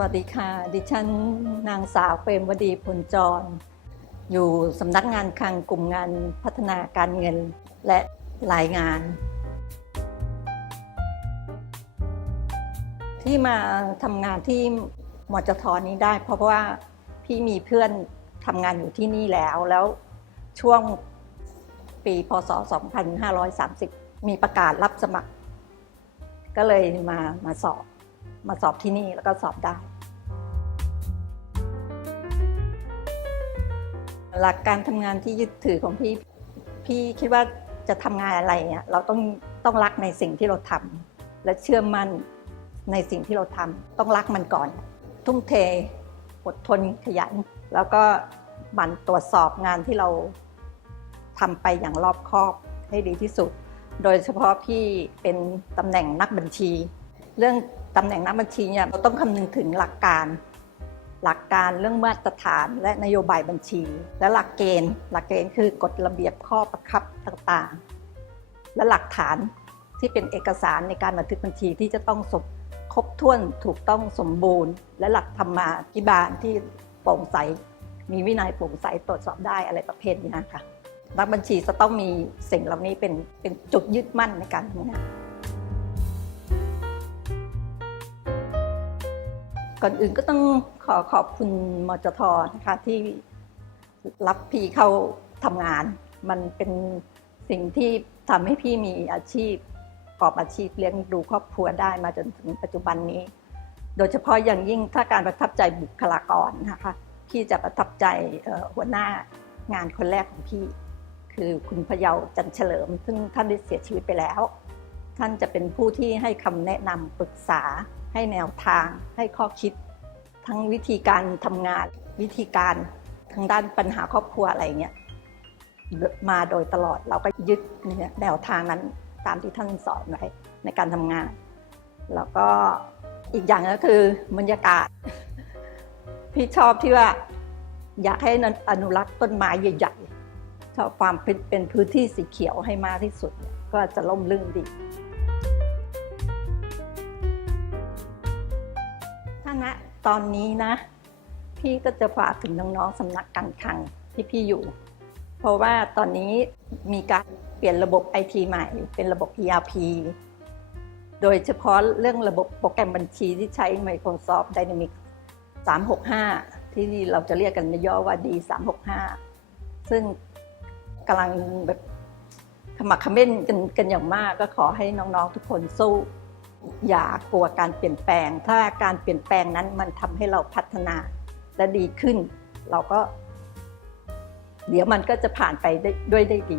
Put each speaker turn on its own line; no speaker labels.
วัสดีค่ะ ดิฉันนางสาวเปรมวดีพลจร อยู่สำนักงานคลังกลุ่มงานพัฒนาการเงินและรายงาน ที่มาทำงานที่มจทนี้ได้ เพราะว่าพี่มีเพื่อนทำงานอยู่ที่นี่แล้วแล้วช่วงปีพศ 2530 มีประกาศรับสมัคร ก็เลยมามาสอบ มาสอบที่นี่แล้วก็สอบได้ หลักการทำงานที่ยึดถือของพี่ พี่คิดว่าจะทำงานอะไรเนี่ยเราต้องต้องรักในสิ่งที่เราทำและเชื่อมั่นในสิ่งที่เราทำต้องรักมันก่อน ทุ่มเทอดทนขยัน แล้วก็หมั่นตรวจสอบงานที่เราทำไปอย่างรอบคอบให้ดีที่สุด โดยเฉพาะพี่เป็นตำแหน่งนักบัญชี เรื่องตำแหน่งนักบัญชีเนี่ยเราต้องคำนึงถึงหลักการ หลักการเรื่องมาตรฐานและนโยบายบัญชี และหลักเกณฑ์ หลักเกณฑ์คือกฎระเบียบข้อบังคับต่างๆ และหลักฐานที่เป็นเอกสารในการบันทึกบัญชีที่จะต้องสมครบถ้วนถูกต้องสมบูรณ์ และหลักธรรมาภิบาลที่โปร่งใส มีวินัยโปร่งใสตรวจสอบได้อะไรประเภทนี้นะคะนักบัญชีจะต้องมีสิ่งเหล่านี้เป็นเป็นจุดยึดมั่นในการทำงาน ก่อนอื่นก็ต้องขอขอบคุณมจทนะคะที่รับพี่เข้าทำงาน มันเป็นสิ่งที่ทำให้พี่มีอาชีพประกอบอาชีพเลี้ยงดูครอบครัวได้มาจนถึงปัจจุบันนี้ โดยเฉพาะอย่างยิ่งถ้าการประทับใจบุคลากรนะคะพี่จะประทับใจหัวหน้างานคนแรกของพี่ คือคุณพะเยาจันเฉลิม ซึ่งท่านได้เสียชีวิตไปแล้ว ท่านจะเป็นผู้ที่ให้คำแนะนำปรึกษา ให้แนวทางให้ข้อคิดทั้งวิธีการทำงานวิธีการทางด้านปัญหาครอบครัวอะไรเงี้ยมาโดยตลอดเราก็ยึดเนี่ยแนวทางนั้นตามที่ท่านสอนไว้ในการทำงาน แล้วก็อีกอย่างก็คือบรรยากาศ พี่ชอบที่ว่า อยากให้อนุรักษ์ต้นไม้ใหญ่ๆชอบความเป็นพื้นที่สีเขียวให้มากที่สุด ก็จะล่มลื่นดี ถ้าณตอนนี้นะ พี่ก็จะฝากถึงน้องๆสำนักการคลังที่พี่อยู่ เพราะว่าตอนนี้มีการเปลี่ยนระบบไอทีใหม่ เป็นระบบ ERP โดยเฉพาะเรื่องระบบโปรแกรมบัญชีที่ใช้ Microsoft Dynamics 365 ที่เราจะเรียกกันย่อว่า D 365 ซึ่งกำลังแบบขมักขม้นกันกันอย่างมากก็ขอให้น้องๆทุกคนสู้ อย่ากลัวการเปลี่ยนแปลง ถ้าการเปลี่ยนแปลงนั้นมันทำให้เราพัฒนาและดีขึ้น เราก็ เดี๋ยวมันก็จะผ่านไปได้ด้วยได้ดี